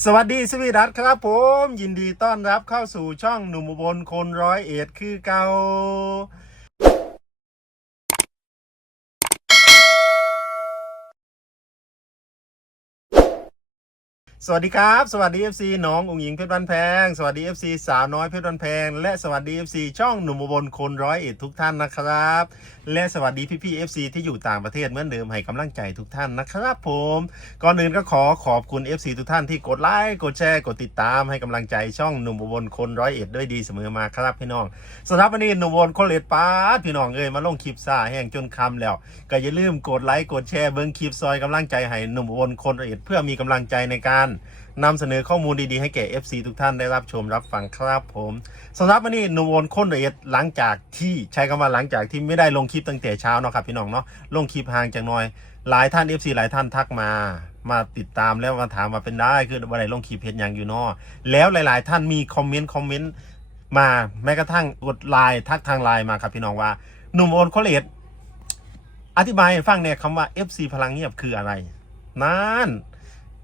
สวัสดีสวีดัตครับผม ยินดีต้อนรับเข้าสู่ช่องหนุ่มอุบลคนร้อยเอ็ดคือเกา สวัสดีครับ สวัสดี FC น้ององหญิงเพชรบันแพง สวัสดี FC สาวน้อยเพชรบันแพง และสวัสดี FC ช่องหนุ่มอุบลคนร้อยเอ็ดทุกท่านนะครับ และสวัสดีพี่ๆ FC ที่อยู่ต่างประเทศเหมือนเดิมให้กำลังใจทุกท่านนะครับผม ก่อนอื่นก็ขอขอบคุณ FC ทุกท่านที่กดไลค์กดแชร์กดติดตามให้กำลังใจช่องหนุ่มอุบลคนร้อยเอ็ดด้วยดีเสมอมาครับพี่น้องสำหรับวันนี้หนุ่มอุบลคนเลดปาพี่น้องเอ้ยมาลงคลิปซ่าแห้งจนคำแล้ว ก็อย่าลืมกดไลค์กดแชร์เบิ้งคลิปซอยกำลังใจให้หนุ่มอุบลคนร้อยเอ็ดเพื่อมีกำลังใจในการนำเสนอข้อมูลดีๆให้แก่ FC ทุกท่านได้รับชมรับฟังครับผมสำหรับวันนี้หนุ่มอุบลคนร้อยเอ็ดหลังจากที่ใช้คำว่าหลังจากที่ไม่ได้ลงคลิปตั้งแต่เช้าเนาะครับพี่น้องเนาะลงคลิปห่างจากหน้อย หลายท่าน FC หลายท่านทักมา มาติดตามแล้วมาถามว่าเป็นได้คือวันไหนลงคลิปเพจยังอยู่เนอแล้วหลาย ๆ ท่านมีคอมเมนต์คอมเมนต์มาแม้กระทั่งกดไลน์ทักทางไลน์มาครับพี่น้องว่าหนุ่มโอนโคเลตอธิบายให้ฟังเนี่ยคำว่า FC พลังเงียบคืออะไรนั่น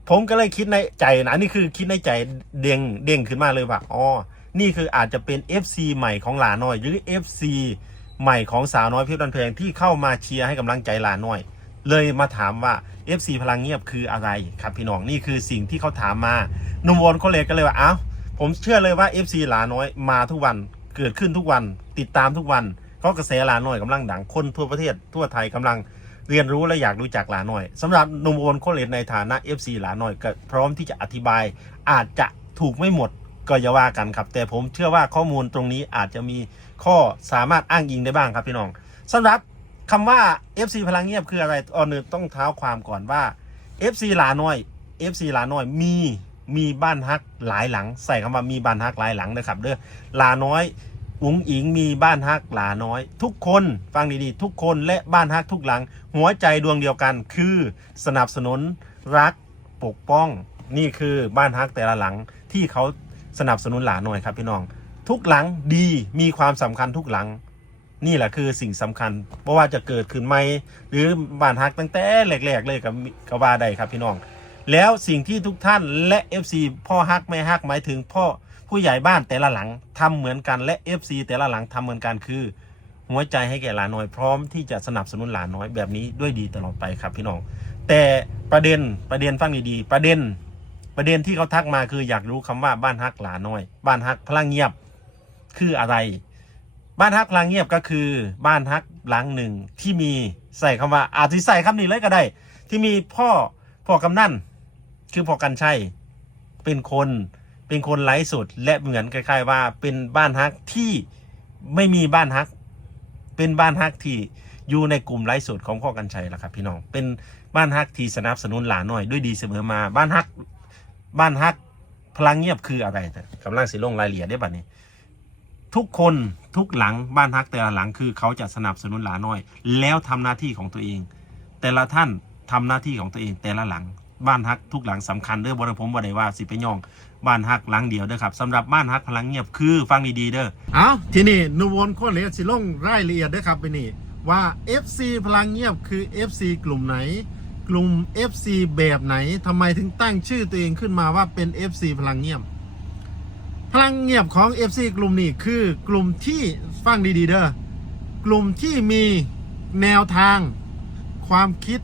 ผมก็เลยคิดในใจนะนี่คือคิดในใจเด้งเด้งขึ้นมาเลยว่าอ๋อนี่คืออาจจะเป็น FC ใหม่ของหลาน้อย หรือ FC ใหม่ของสาวน้อยเพชรบันเพงที่เข้ามาเชียร์ให้กำลังใจหลาน้อย เลยมาถามว่า FC พลังเงียบคืออะไรครับพี่น้องนี่คือสิ่งที่เขาถามมานุ่มวอนเขาเลยก็เลยว่าอ้าวผมเชื่อเลยว่า FC หลาน้อยมาทุกวันเกิดขึ้นทุกวันติดตามทุกวันเพราะกระแสหลาน้อยกำลังดังคนทั่วประเทศทั่วไทยกำลัง เรียนรู้และอยากรู้จักหลาน้อยสำหรับนุ่มวนโคเลตในฐานะ FC หลาน้อยก็พร้อมที่จะอธิบาย อาจจะถูกไม่หมดก็อย่าว่ากันครับ แต่ผมเชื่อว่าข้อมูลตรงนี้อาจจะมีข้อสามารถอ้างอิงได้บ้างครับพี่น้องสำหรับคำว่า FC พลังเงียบคืออะไรอ่อนนึ่งต้องเท้าความก่อนว่า FC หลาน้อย FC หลาน้อยมีมีบ้านฮักหลายหลัง ใส่คำว่ามีบ้านฮักหลายหลังนะครับเด้อหลาน้อย อุ๋งอิงมีบ้านฮักหลาน้อย ทุกคนฟังดีๆ ทุกคนและบ้านฮักทุกหลัง หัวใจดวงเดียวกัน คือสนับสนุนรักปกป้อง นี่คือบ้านฮักแต่ละหลังที่เขาสนับสนุนหลาน้อยครับพี่น้อง ทุกหลังดีมีความสำคัญทุกหลัง นี่แหละคือสิ่งสำคัญเพราะว่าจะเกิดขึ้นไหมหรือบ้านฮักตั้งแต่แรกๆเลยกับกว่าได้ครับพี่น้อง แล้วสิ่งที่ทุกท่านและ FC พ่อฮักไม่ฮักหมายถึงพ่อ ผู้ใหญ่บ้านแต่ละหลังทำเหมือนกันและ FC แต่ละหลังทำเหมือนกันคือ หัวใจให้แก่หลานน้อยพร้อมที่จะสนับสนุนหลานน้อยแบบนี้ด้วยดีตลอดไปครับพี่น้อง แต่ประเด็นประเด็นฟังดีๆประเด็นประเด็นที่เขาทักมาคืออยากรู้คำว่าบ้านฮักหลานน้อย บ้านฮักพลังเงียบคืออะไร บ้านฮักพลังเงียบก็คือบ้านฮักหลังหนึ่งที่มีใส่คำว่าอาจจะใส่คำนี้เลยก็ได้ ที่มีพ่อพ่อกำนันคือพ่อกันชัยเป็นคน เป็นคนไร้สุดและเหมือนคล้ายๆว่าเป็นบ้านฮักที่ไม่มีบ้านฮัก เป็นบ้านฮักที่อยู่ในกลุ่มไร้สุดของพ่อกันชัยแหละครับ พี่น้องเป็นบ้านฮักที่สนับสนุนหลานหน่อยด้วยดีเสมอมาบ้านฮักบ้านฮักพลังเงียบคืออะไรกำลังสิลงรายละเอียดได้บัดนี้ ทุกคนทุกหลังบ้านฮักแต่ละหลังคือเขาจะสนับสนุนหลานน้อย แล้วทำหน้าที่ของตัวเอง แต่ละท่านทำหน้าที่ของตัวเองแต่ละหลัง บ้านฮักทุกหลังสำคัญเด้อบรผมบ่ได้ว่าสิไปย่องบ้านฮักหลังเดียวเด้อครับสำหรับบ้านฮักพลังเงียบคือฟังดีๆเด้อเอาทีนี้นูวนโคเลสิลงรายละเอียดเด้อครับไปนี่ว่า FC พลังเงียบคือ FC กลุ่มไหน กลุ่ม FC แบบไหนทำไมถึงตั้งชื่อตัวเองขึ้นมาว่าเป็น FC พลังเงียบ พลังเงียบของ FC กลุ่มนี้คือกลุ่มที่ฟังดีๆเด้อกลุ่มที่มีแนวทาง ความคิด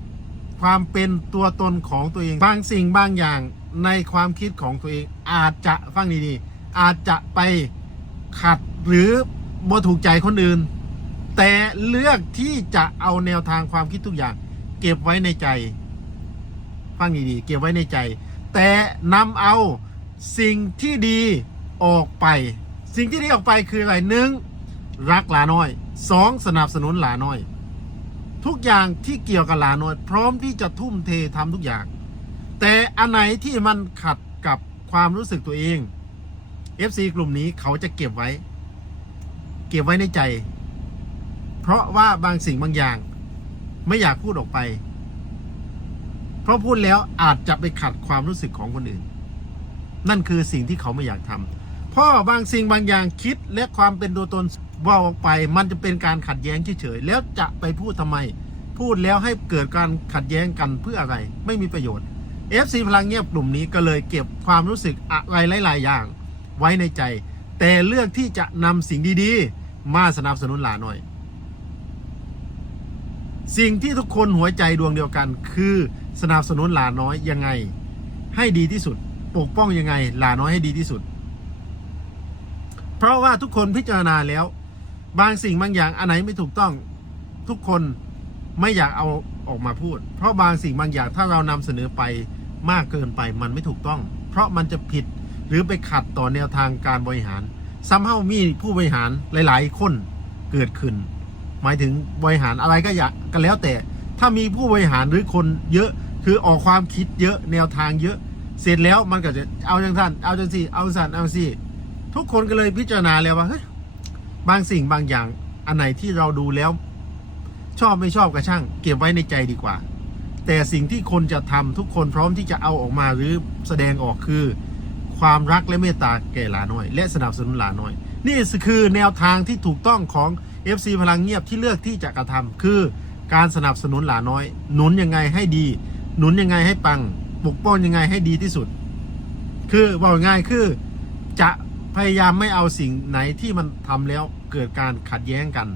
ความเป็นตัวตนของตัวเอง บางสิ่งบางอย่างในความคิดของตัวเอง อาจจะฟังดีๆ อาจจะไปขัดหรือบ่ถูกใจคนอื่น แต่เลือกที่จะเอาแนวทางความคิดทุกอย่าง เก็บไว้ในใจ ฟังดีๆ เก็บไว้ในใจ แต่นำเอาสิ่งที่ดีออกไป สิ่งที่ดีออกไปคืออะไรหนึ่งรักหลาน้อยสองสนับสนุนหลาน้อย ทุกอย่างที่เกี่ยวกับหลาน้อย พร้อมที่จะทุ่มเททำทุกอย่าง แต่อันไหนที่มันขัดกับความรู้สึกตัวเอง FC กลุ่มนี้เขาจะเก็บไว้ เก็บไว้ในใจ เพราะว่าบางสิ่งบางอย่าง ไม่อยากพูดออกไป เพราะพูดแล้วอาจจะไปขัดความรู้สึกของคนอื่น นั่นคือสิ่งที่เขาไม่อยากทำเพราะบางสิ่งบางอย่างคิดและความเป็นตัวตน ว่าออกไปมันจะเป็นการขัดแย้งเฉยๆแล้วจะไปพูดทำไม พูดแล้วให้เกิดการขัดแย้งกันเพื่ออะไร ไม่มีประโยชน์ FC พลังเงียบกลุ่มนี้ก็เลยเก็บความรู้สึกอะไรหลายๆอย่าง ไว้ในใจ แต่เลือกที่จะนำสิ่งดีๆ มาสนับสนุนหลาหน่อย สิ่งที่ทุกคนหัวใจดวงเดียวกัน คือสนับสนุนหลาน้อยยังไง ให้ดีที่สุด ปกป้องยังไง หลาน้อยให้ดีที่สุด เพราะว่าทุกคนพิจารณาแล้ว บางสิ่งบางอย่างอันไหนไม่ถูกต้องทุกคนไม่อยากเอาออกมาพูด เพราะบางสิ่งบางอย่างถ้าเรานำเสนอไปมากเกินไปมันไม่ถูกต้อง เพราะมันจะผิดหรือไปขัดต่อแนวทางการบริหารซ้ำเฮ้ามีผู้บริหารหลาย ๆ คนเกิดขึ้น หมายถึงบริหารอะไรก็อยากก็แล้วแต่ ถ้ามีผู้บริหารหรือคนเยอะคือออกความคิดเยอะแนวทางเยอะ เสร็จแล้วมันก็จะเอาจังท่านเอาจังสี่เอาสันเอาสี่ทุกคนก็เลยพิจารณาแล้วว่าเฮ้ย บางสิ่งบางอย่างอันไหนที่เราดูแล้ว ชอบไม่ชอบก็ช่าง เก็บไว้ในใจดีกว่า แต่สิ่งที่คนจะทำทุกคนพร้อมที่จะเอาออกมาหรือแสดงออกคือ ความรักและเมตตาแก่หลาน้อย และสนับสนุนหลาน้อย นี่คือแนวทางที่ถูกต้องของ FC พลังเงียบที่เลือกที่จะกระทำคือการสนับสนุนหลาน้อย หนุนยังไงให้ดี หนุนยังไงให้ปังปกป้องยังไงให้ดีที่สุด คือบอกง่ายคือจะ พยายามไม่เอาสิ่งไหนที่มันทำแล้วเกิดการขัดแย้งกัน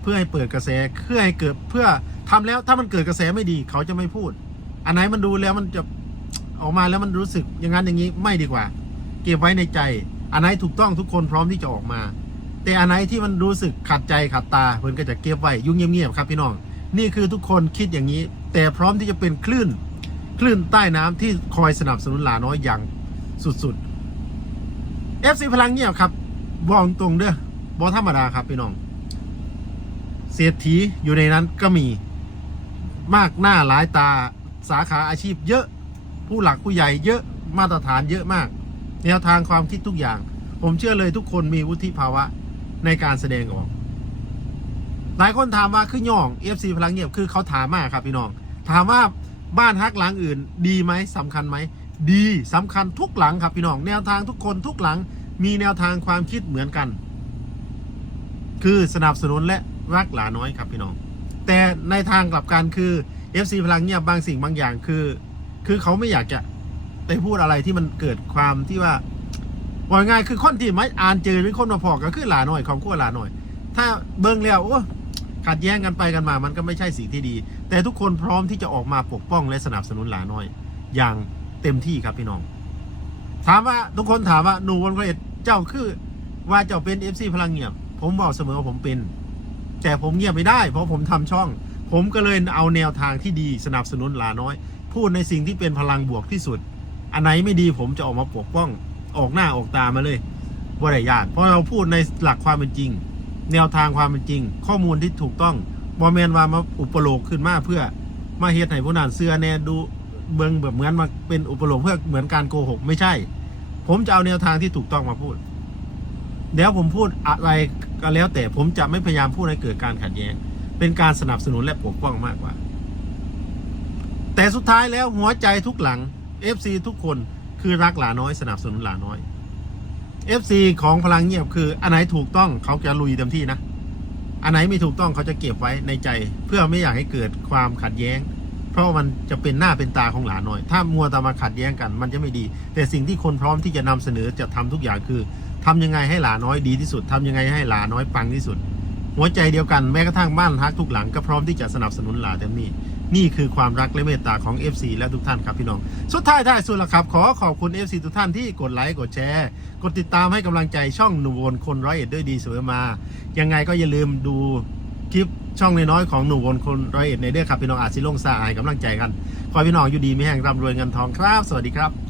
เพื่อให้เปิดกระแสเพื่อให้เกิดเพื่อทำแล้วถ้ามันเกิดกระแสไม่ดีเขาจะไม่พูด อันไหนมันดูแล้วมันจะออกมาแล้วมันรู้สึกอย่างนั้นอย่างนี้ไม่ดีกว่า เก็บไว้ในใจ อันไหนถูกต้องทุกคนพร้อมที่จะออกมา แต่อันไหนที่มันรู้สึกขัดใจขัดตาเพื่อนก็จะเก็บไว้ยุ่งเงียบๆครับพี่น้อง นี่คือทุกคนคิดอย่างนี้ แต่พร้อมที่จะเป็นคลื่นคลื่นใต้น้ำที่คอยสนับสนุนหลาน้อยอย่างสุดๆ FC พลังเงียบครับบอกตรงเด้อบอธรรมดาครับพี่น้องเศรษฐีอยู่ในนั้นก็มีมากหน้าหลายตาสาขาอาชีพเยอะผู้หลักผู้ใหญ่เยอะมาตรฐานเยอะมาก แนวทางความคิดทุกอย่าง ผมเชื่อเลยทุกคนมีวุฒิภาวะในการแสดงออก หลายคนถามว่าคือย่อง FC พลังเงียบคือเขาถามมากครับพี่น้อง ถามว่าบ้านฮักหลังอื่น ดีไหมสำคัญไหม ดีสำคัญทุกหลังครับพี่น้องแนวทางทุกคนทุกหลังมีแนวทางความคิดเหมือนกัน คือสนับสนุนและรักหลาน้อยครับพี่น้อง แต่ในทางกลับกันคือ FC พลังเงียบบางสิ่งบางอย่างคือ คือเขาไม่อยากจะไปพูดอะไรที่มันเกิดความที่ว่าว่าง่ายคือคนที่ไม่อ่านเจอหรือคนมาพอก็คือหลาน้อยของขั้วหลาน้อย ถ้าเบิ่งแล้วโอ้ขัดแย้งกันไปกันมามันก็ไม่ใช่สิ่งที่ดี แต่ทุกคนพร้อมที่จะออกมาปกป้องและสนับสนุนหลาน้อย อย่าง เต็มที่ครับพี่น้อง ถามว่าทุกคนถามว่าหนูวันเกรศเจ้าคือ ว่าเจ้าเป็น FC พลังเงียบ ผมบอกเสมอว่าผมเป็น แต่ผมเงียบไม่ได้ เพราะผมทำช่อง ผมก็เลยเอาแนวทางที่ดีสนับสนุนหลาน้อย พูดในสิ่งที่เป็นพลังบวกที่สุด อันไหนไม่ดีผมจะออกมาปกป้อง ออกหน้าออกตามาเลยว่าไรยานเพราะเราพูดในหลักความเป็นจริง แนวทางความเป็นจริง ข้อมูลที่ถูกต้องบอแมนว่ามาอุปโลกขึ้นมาเพื่อมาเฮ็ดให้ผู้นั้นเสื้อแน่ดู เบิงแบบเหมือนมาเป็นอุปโลกเพื่อเหมือนการโกหก ไม่ใช่ ผมจะเอาแนวทางที่ถูกต้องมาพูด เดี๋ยวผมพูดอะไรก็แล้ว แต่ผมจะไม่พยายามพูดให้เกิดการขัดแย้ง เป็นการสนับสนุนและปกป้องมากกว่า แต่สุดท้ายแล้วหัวใจทุกหลัง FC ทุกคนคือรักหลาน้อย สนับสนุนหลาน้อย FC ของพลังเงียบคืออันไหนถูกต้องเขาจะลุยเต็มที่นะอันไหนไม่ถูกต้องเขาจะเก็บไว้ในใจ เพื่อไม่อยากให้เกิดความขัดแย้ง เพราะมันจะเป็นหน้าเป็นตาของหลาน้อย ถ้ามัวแต่มาขัดแย้งกัน มันจะไม่ดี แต่สิ่งที่คนพร้อมที่จะนำเสนอจะทำทุกอย่างคือทำยังไงให้หลาน้อยดีที่สุดทำยังไงให้หลาน้อยปังที่สุด หัวใจเดียวกันแม้กระทั่งบ้านฮักทุกหลังก็พร้อมที่จะสนับสนุนหลาเต็มที่นี่คือความรักและเมตตาของ FC และทุกท่านครับพี่น้อง สุดท้ายท้ายสุดละครับ ขอขอบคุณ FC ทุกท่านที่กดไลค์กดแชร์ กดติดตามให้กำลังใจช่องหนุ่มวนคนร้อยเอ็ดด้วยดีเสมอมา ยังไงก็อย่าลืมดูคลิป ช่องน้อยๆของหนุ่มวนคนร้อยเอ็ดในเด้อครับพี่น้องอาจสิลงสาหายกำลังใจกัน ขอพี่น้องอยู่ดีไม่แห้งร่ำรวยเงินทองครับ สวัสดีครับ